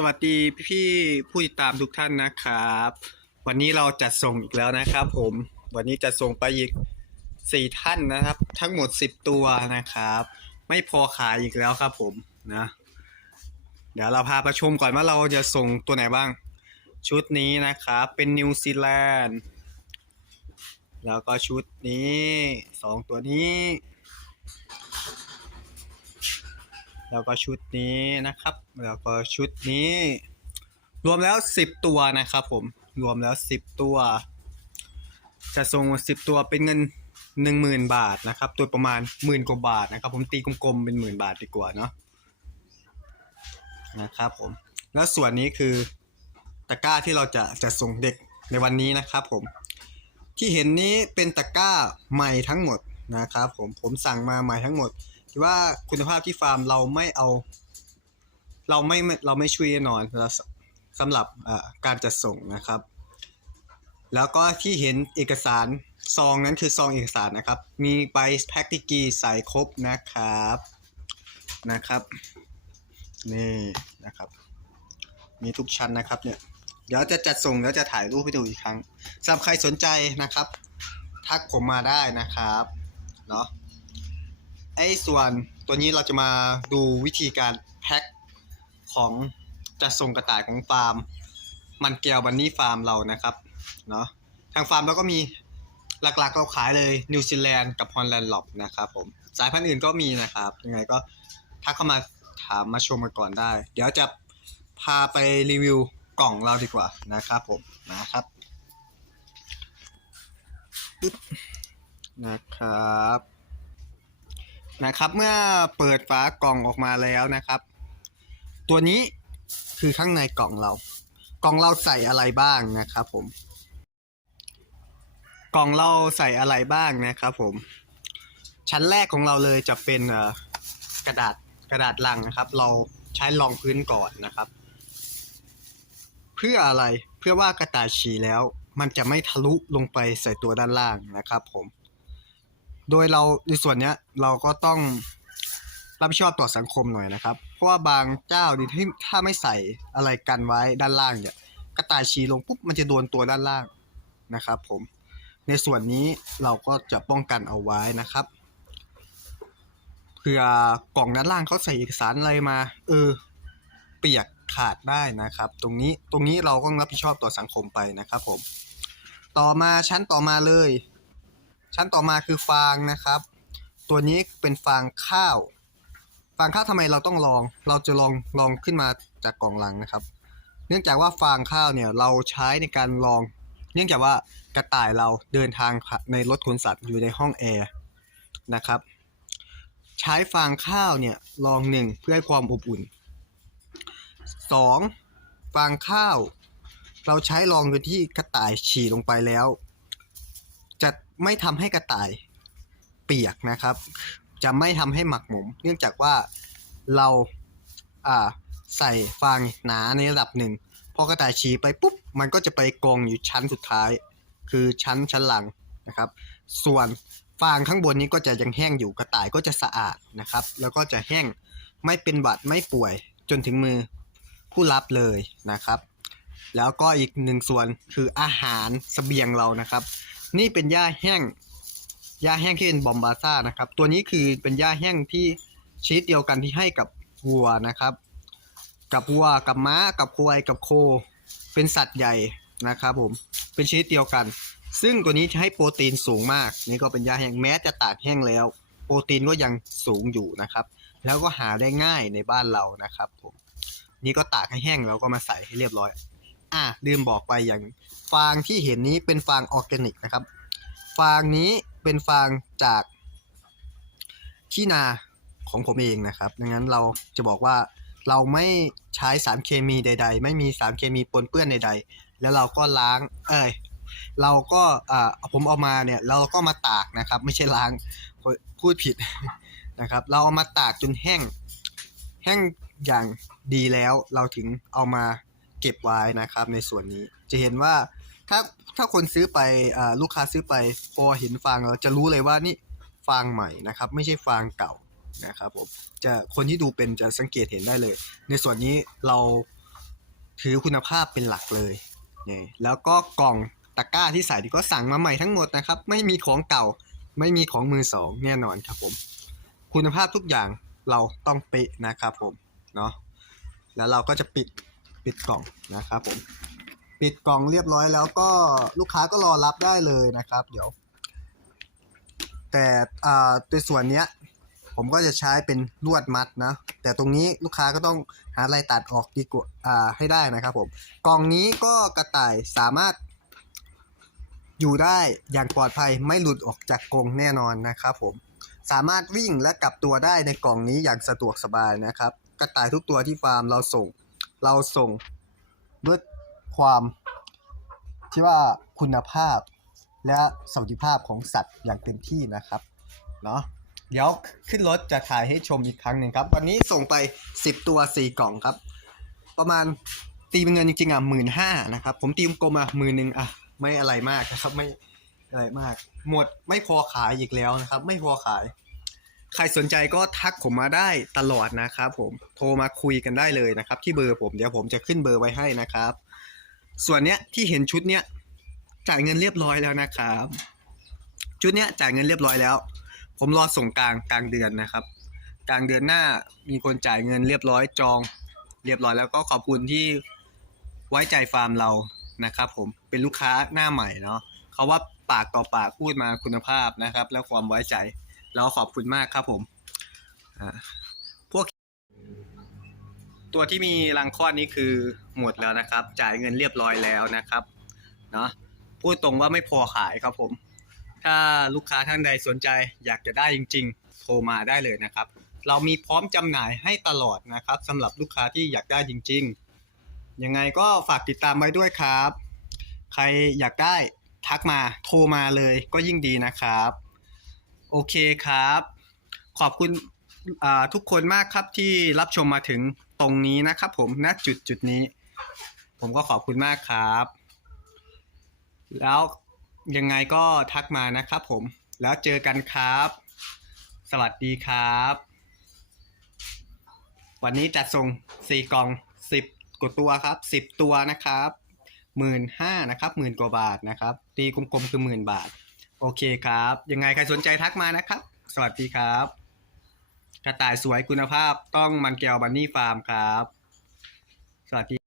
สวัสดีพี่ๆผู้ติดตามทุกท่านนะครับ วันนี้เราจัดส่งอีกแล้วนะครับ ผมวันนี้จะส่งไปอีกสี่ท่านนะครับ ทั้งหมดสิบตัวนะครับ ไม่พอขายอีกแล้วครับ ผมนะ เดี๋ยวเราพาไปชมก่อนว่าเราจะส่งตัวไหนบ้าง ชุดนี้นะครับ เป็นนิวซีแลนด์แล้วก็ชุดนี้สองตัวนี้ แล้วก็ชุดนี้นะครับ แล้วก็ชุดนี้ รวมแล้วสิบตัวนะครับผมรวมแล้วสิบตัว จะส่งสิบตัวเป็นเงินหนึ่งหมื่นบาทนะครับตัวประมาณหมื่นกว่าบาทนะครับ ผมตีกลมๆเป็นหมื่นบาทดีกว่าเนาะนะครับผมแล้วส่วนนี้คือตะกร้าที่เราจะจะส่งเด็กในวันนี้นะครับผมที่เห็นนี้เป็นตะกร้าใหม่ทั้งหมดนะครับผมผมสั่งมาใหม่ทั้งหมด ว่าคุณภาพที่ฟาร์มเราไม่เอา เราไม่เราไม่ช่วยแน่นอนสำหรับการจัดส่งนะครับ แล้วก็ที่เห็นเอกสารซองนั้นคือซองเอกสารนะครับ มีใบแพ็กติกีใส่ครบนะครับนะครับ นี่นะครับ มีทุกชั้นนะครับเนี่ยเดี๋ยวจะจัดส่งแล้วจะถ่ายรูปให้ดูอีกครั้งสำหรับใครสนใจนะครับ ทักผมมาได้นะครับเนาะ ไอ้ส่วนตัวนี้เราจะมาดูวิธีการแพ็คของจัดส่งกระต่ายของฟาร์ม มันแก้วบันนี่ฟาร์มเรานะครับเนาะทางฟาร์มเราก็มีหลักๆเราขายเลยนิวซีแลนด์กับฮอลแลนด์ล็อกนะครับผมสายพันธุ์อื่นก็มีนะครับยังไงก็ทักเข้ามาถามมาชมกันก่อนได้ เดี๋ยวจะพาไปรีวิวกล่องเราดีกว่านะครับผมนะครับนะครับ นะครับ เมื่อเปิดฝากล่องออกมาแล้วนะครับ ตัวนี้คือข้างในกล่องเรา กล่องเราใส่อะไรบ้างนะครับผม กล่องเราใส่อะไรบ้างนะครับผม ชั้นแรกของเราเลยจะเป็นกระดาษกระดาษลังนะครับ เราใช้รองพื้นก่อนนะครับ เพื่ออะไรเพื่อว่ากระต่ายฉี่แล้ว มันจะไม่ทะลุลงไปใส่ตัวด้านล่างนะครับผม โดยเราในส่วนเนี้ยเราก็ต้องรับผิดชอบต่อสังคมหน่อยนะครับ เพราะว่าบางเจ้าดิที่ถ้าไม่ใส่อะไรกันไว้ด้านล่างเนี่ยกระต่ายฉี่ลงปุ๊บมันจะโดนตัวด้านล่างนะครับผมในส่วนนี้เราก็จะป้องกันเอาไว้นะครับเผื่อกล่องด้านล่างเขาใส่เอกสารอะไรมา เออ เปียกขาดได้นะครับ ตรงนี้ตรงนี้เราก็ต้องรับผิดชอบต่อสังคมไปนะครับผม ต่อมาชั้นต่อมาเลย ชั้นต่อมาคือฟางนะครับ ตัวนี้เป็นฟางข้าว ฟางข้าวทำไมเราต้องลอง เราจะลองลองขึ้นมาจากกล่องหลังนะครับ เนื่องจากว่าฟางข้าวเนี่ยเราใช้ในการลอง เนื่องจากว่ากระต่ายเราเดินทางในรถขนสัตว์อยู่ในห้องแอร์นะครับ ใช้ฟางข้าวเนี่ยลองหนึ่งเพื่อให้ความอบอุ่นสองฟางข้าว เราใช้รองโดยที่กระต่ายฉี่ลงไปแล้ว ไม่ทำให้กระต่ายเปียกนะครับ จะไม่ทำให้หมักหมม เนื่องจากว่าเราอ่าใส่ฟางหนาในระดับหนึ่งพอกระต่ายฉีไปปุ๊บมันก็จะไปกองอยู่ชั้นสุดท้าย คือชั้นชั้นหลังนะครับ ส่วนฟางข้างบนนี้ก็จะยังแห้งอยู่กระต่ายก็จะสะอาดนะครับ แล้วก็จะแห้งไม่เป็นหวัดไม่ป่วยจนถึงมือผู้รับเลยนะครับ แล้วก็อีกหนึ่งส่วนคืออาหารสเสบียงเรานะครับ นี่เป็นหญ้าแห้งหญ้าแห้งที่เป็นบอมบาซ่านะครับ ตัวนี้คือเป็นหญ้าแห้งที่ชนิดเดียวกันที่ให้กับวัวนะครับ กับวัวกับม้ากับควายกับโค เป็นสัตว์ใหญ่นะครับผมเป็นชนิดเดียวกัน ซึ่งตัวนี้จะให้โปรตีนสูงมาก นี่ก็เป็นหญ้าแห้งแม้จะตากแห้งแล้ว โปรตีนก็ยังสูงอยู่นะครับ แล้วก็หาได้ง่ายในบ้านเรานะครับผมนี่ก็ตากให้แห้งแล้วก็มาใส่ให้เรียบร้อย อะลืมบอกไปอย่าง ฟางที่เห็นนี้เป็นฟางออร์แกนิกนะครับ ฟางนี้เป็นฟางจากที่นาของผมเองนะครับดังนั้นเราจะบอกว่าเราไม่ใช้สารเคมีใด ๆ ไม่มีสารเคมีปนเปื้อนใด ๆ แล้วเราก็ล้าง เอ้ยเราก็อ่าผมเอามาเนี่ยเราก็มาตากนะครับ ไม่ใช่ล้างพูดผิดนะครับ เราเอามาตากจนแห้งแห้งอย่างดีแล้วเราถึงเอามา เก็บไว้นะครับ ในส่วนนี้จะเห็นว่าถ้าถ้าคนซื้อไปอลูกค้าซื้อไปพอเห็นฟางเราจะรู้เลยว่านี่ฟางใหม่นะครับ ไม่ใช่ฟางเก่านะครับผมจะคนที่ดูเป็นจะสังเกตเห็นได้เลย ในส่วนนี้เราถือคุณภาพเป็นหลักเลยนี่แล้วก็กล่องตะกร้าที่ใส่ที่ก็สั่งมาใหม่ทั้งหมดนะครับ ไม่มีของเก่าไม่มีของมือสองแน่นอนครับผม คุณภาพทุกอย่างเราต้องเป๊ะนะครับผมเนาะแล้วเราก็จะปิด ปิดกล่องนะครับผมปิดกล่องเรียบร้อยแล้วก็ลูกค้าก็รอรับได้เลยนะครับ เดี๋ยว แต่อ่าในส่วนเนี้ย ผมก็จะใช้เป็นลวดมัดนะ แต่ตรงนี้ลูกค้าก็ต้องหาอะไรตัดออกดีกว่าอ่าให้ได้นะครับผมกล่องนี้ก็กระต่ายสามารถ อยู่ได้อย่างปลอดภัยไม่หลุดออกจากกรงแน่นอนนะครับผมสามารถวิ่งและกลับตัวได้ในกล่องนี้อย่างสะดวกสบายนะครับ กระต่ายทุกตัวที่ฟาร์มเราส่ง เราส่งด้วยความที่ว่าคุณภาพและสวัสดิภาพของสัตว์อย่างเต็มที่นะครับเนาะเดี๋ยวขึ้นรถจะถ่ายให้ชมอีกครั้งหนึ่งครับ วันนี้ส่งไป 10 ตัว 4 กล่องครับ ประมาณตีเป็นเงินจริงๆอะหมื่นห้านะครับ ผมตีกลมอะหมื่นหนึ่งอะไม่อะไรมากนะครับ ไม่อะไรมาก หมดไม่พอขายอีกแล้วนะครับ ไม่พอขาย ใครสนใจก็ทักผมมาได้ตลอดนะครับผมโทรมาคุยกันได้เลยนะครับ ที่เบอร์ผมเดี๋ยวผมจะขึ้นเบอร์ไว้ให้นะครับ ส่วนเนี้ยที่เห็นชุดเนี้ยจ่ายเงินเรียบร้อยแล้วนะครับ ชุดเนี้ยจ่ายเงินเรียบร้อยแล้ว ผมรอส่งกลางกลางเดือนนะครับ กลางเดือนหน้ามีคนจ่ายเงินเรียบร้อยจอง เรียบร้อยแล้วก็ขอบคุณที่ไว้ใจฟาร์มเรานะครับ ผมเป็นลูกค้าหน้าใหม่เนาะเขาว่าปากต่อปากพูดมาคุณภาพนะครับ แล้วความไว้ใจ แล้วขอบคุณมากครับผมพวก ตัวที่มีรังคลอดนี้คือหมดแล้วนะครับ จ่ายเงินเรียบร้อยแล้วนะครับเนาะพูดตรงว่าไม่พอขายครับผม ถ้าลูกค้าท่านใดสนใจอยากจะได้จริง ๆ โทรมาได้เลยนะครับ เรามีพร้อมจำหน่ายให้ตลอดนะครับสำหรับลูกค้าที่อยากได้จริง ๆ ยังไงก็ฝากติดตามไว้ด้วยครับ ใครอยากได้ทักมาโทรมาเลยก็ยิ่งดีนะครับ โอเคครับ ขอบคุณทุกคนมากครับที่รับชมมาถึงตรงนี้นะครับผมณจุดจุดนี้ ผมก็ขอบคุณมากครับ แล้วยังไงก็ทักมานะครับผมแล้วเจอกันครับ สวัสดีครับ วันนี้จัดส่งสี่กล่องสิบกว่าตัวครับสิบตัวนะครับหมื่นห้านะครับหมื่นกว่าบาทนะครับ ตีกลมๆคือหมื่นบาท โอเคครับ ยังไงใครสนใจทักมานะครับ สวัสดีครับ กระต่ายสวยคุณภาพต้องมันแก้วบันนี่ฟาร์มครับ สวัสดี